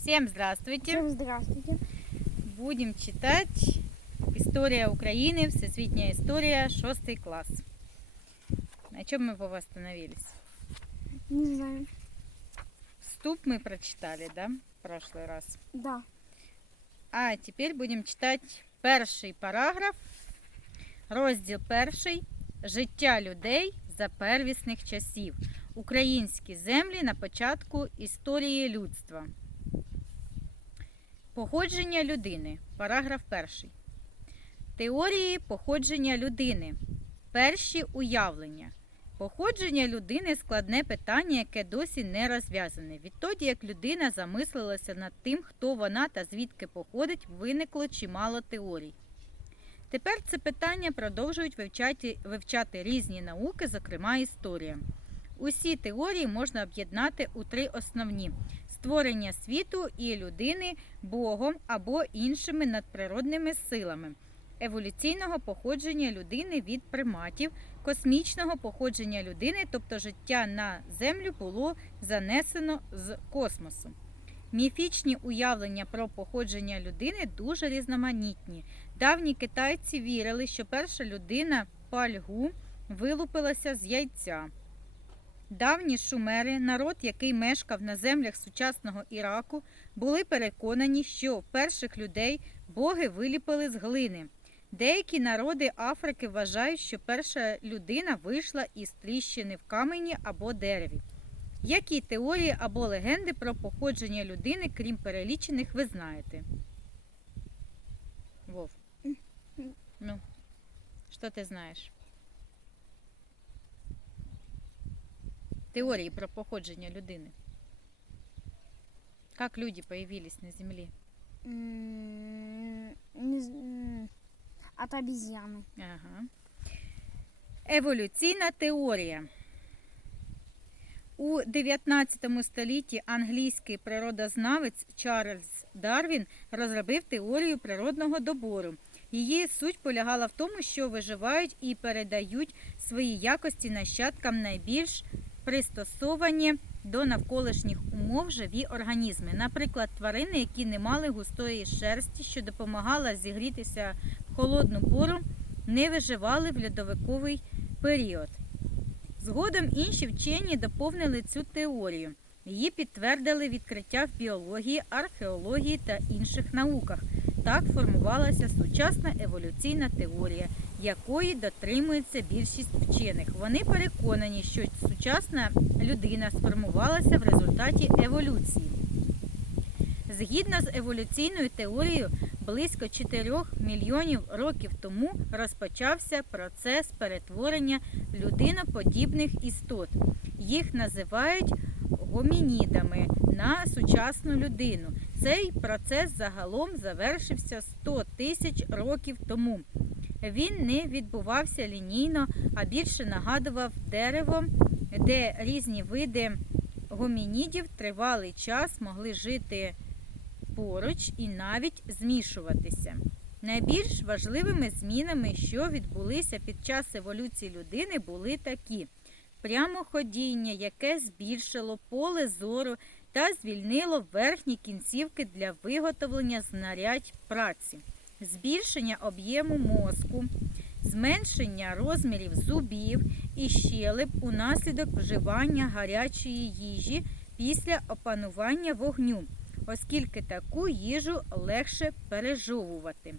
Всем здравствуйте! Всем здравствуйте. Будем читать История Украины, Всесвітня історія, 6 класс. На чем мы бы остановились? Не знаю. Вступ мы прочитали, да, в прошлый раз. Да. А теперь будем читать перший параграф, розділ перший Життя людей за первісних часів. Українські землі на початку історії людства. Походження людини. Параграф перший. Теорії походження людини. Перші уявлення. Походження людини складне питання, яке досі не розв'язане. Відтоді, як людина замислилася над тим, хто вона та звідки походить, виникло чимало теорій. Тепер це питання продовжують вивчати, вивчати різні науки, зокрема історія. Усі теорії можна об'єднати у три основні: створення світу і людини Богом або іншими надприродними силами, еволюційного походження людини від приматів, космічного походження людини, тобто життя на Землю було занесено з космосу. Міфічні уявлення про походження людини дуже різноманітні. Давні китайці вірили, що перша людина пальгу вилупилася з яйця. Давні шумери, народ, який мешкав на землях сучасного Іраку, були переконані, що перших людей боги виліпили з глини. Деякі народи Африки вважають, що перша людина вийшла із тріщини в камені або дереві. Які теорії або легенди про походження людини, крім перелічених, ви знаєте? Вов. Ну, що ти знаєш? Теории про походження людини. Как люди появились на Земле? М, Не з- м, От обезьяны. Ага. Еволюційна теорія. У 19 столітті англійський природознавець Чарльз Дарвін розробив теорію природного добору. Її суть полягала в тому, що виживають і передають свої якості нащадкам найбільш пристосовані до навколишніх умов живі організми, наприклад, тварини, які не мали густої шерсті, що допомагала зігрітися в холодну пору, не виживали в льодовиковий період. Згодом інші вчені доповнили цю теорію. Її підтвердили відкриття в біології, археології та інших науках. Так формувалася сучасна еволюційна теорія, якої дотримується більшість вчених. Вони переконані, що сучасна людина сформувалася в результаті еволюції. Згідно з еволюційною теорією, близько 4 мільйонів років тому розпочався процес перетворення людиноподібних істот. Їх називають гомінідами на сучасну людину. Цей процес загалом завершився 100 тисяч років тому. Він не відбувався лінійно, а більше нагадував дерево, де різні види гомінідів тривалий час могли жити поруч і навіть змішуватися. Найбільш важливими змінами, що відбулися під час еволюції людини, були такі: прямоходіння, яке збільшило поле зору та звільнило верхні кінцівки для виготовлення знарядь праці, збільшення об'єму мозку, зменшення розмірів зубів і щелеп унаслідок вживання гарячої їжі після опанування вогню оскільки таку їжу легше пережовувати.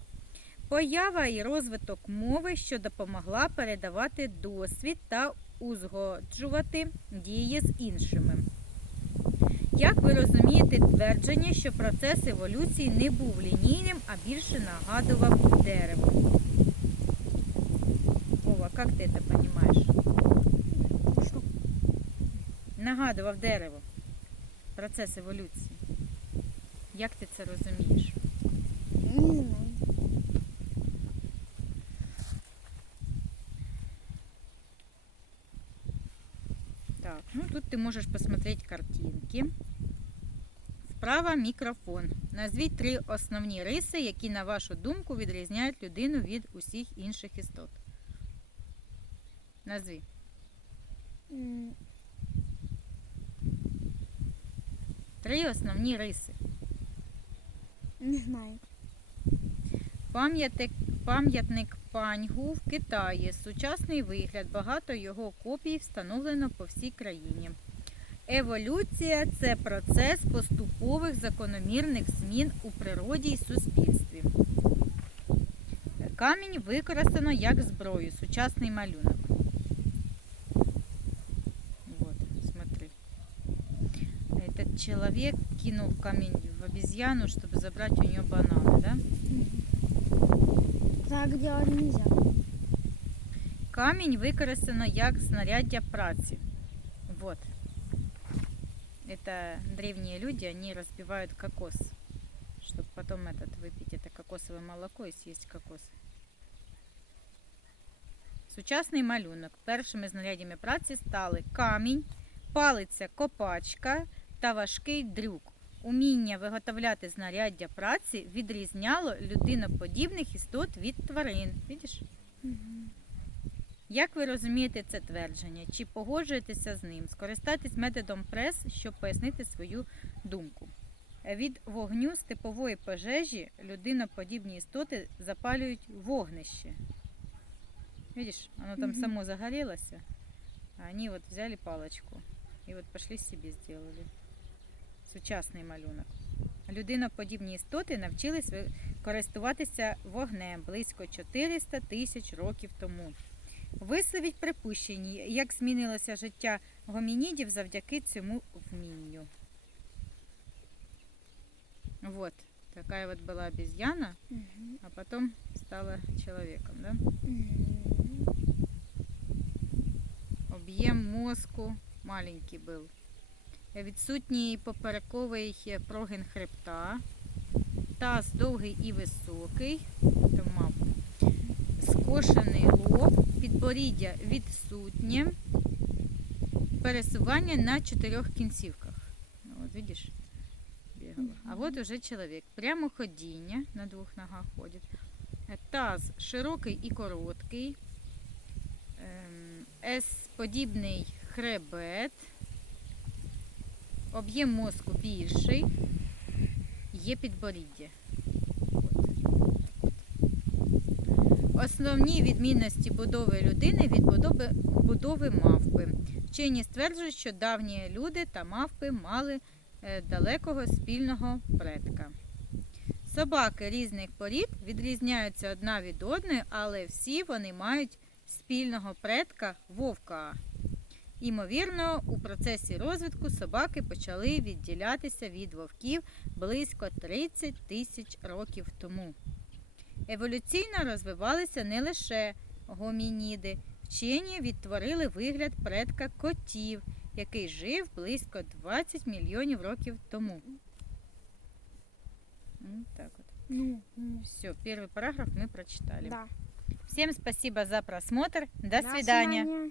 Поява і розвиток мови, що допомогла передавати досвід та узгоджувати дії з іншими. Як ви розумієте твердження, що процес еволюції не був лінійним, а більше нагадував дерево? Ова, як ти це розумієш? Нагадував дерево. Процес еволюції. Як ти це розумієш? Так, ну тут ти можеш посмотреть картинки. Вправа мікрофон. Назвіть три основні риси, які, на вашу думку, відрізняють людину від усіх інших істот. Назві. Три основні риси. Не знаю. Пам'ятник, пам'ятник Паньгу в Китаї. Сучасний вигляд. Багато його копій встановлено по всій країні. Еволюція це процес поступових закономірних змін у природі і суспільстві. Камінь використано як зброю. Сучасний малюнок. Вот, смотри. Этот человек кинул камень в обезьяну, чтобы забрать у нее бананы, да? Так делать нельзя. Камінь використано як знаряддя праці. Вот. Это древние люди, они разбивают кокос, чтобы потом этот выпить это кокосовое молоко и съесть кокос. Сучасний малюнок. Першими знарядями праці стали камінь, палиця копачка та важкий дрюк. Уміння виготовляти знаряддя праці відрізняло людиноподібних істот від тварин. Видиш? Як ви розумієте це твердження? Чи погоджуєтеся з ним? Скористайтесь методом прес, щоб пояснити свою думку. Від вогню степової пожежі людиноподібні істоти запалюють вогнище. Видиш, оно там само загорелось, а они вот взяли палочку і от пошли собі сделали. Сучасний малюнок. Людиноподібні істоти навчились користуватися вогнем близько 400 тисяч років тому. Висловіть припущення, як змінилося життя гомінідів завдяки цьому вмінню. Вот, такая вот была обезьяна, а потом стала человеком, да? Об'єм мозку маленький був. Відсутній поперековий прогин хребта, таз довгий і високий, то мав скошений підборіддя відсутнє, пересування на чотирьох кінцівках. Ну, От, видиш, бігала. А от уже чоловік. Прямоходіння на двох ногах ходить. Е, Таз широкий і короткий. Ем, С-подібний хребет. Об'єм мозку більший. Є підборіддя. Основні відмінності будови людини від будови, будови мавпи. Вчені стверджують, що давні люди та мавпи мали е, далекого спільного предка. Собаки різних порід відрізняються одна від одної, але всі вони мають спільного предка вовка. Імовірно, у процесі розвитку собаки почали відділятися від вовків близько 30 тисяч років тому. Еволюційно розвивалися не лише гомініди. Вчені відтворили вигляд предка котів, який жив близько 20 мільйонів років тому. Так от. Ну, Все, первый параграф мы прочитали. да. Всем спасибо за просмотр. До До свидания. свидания.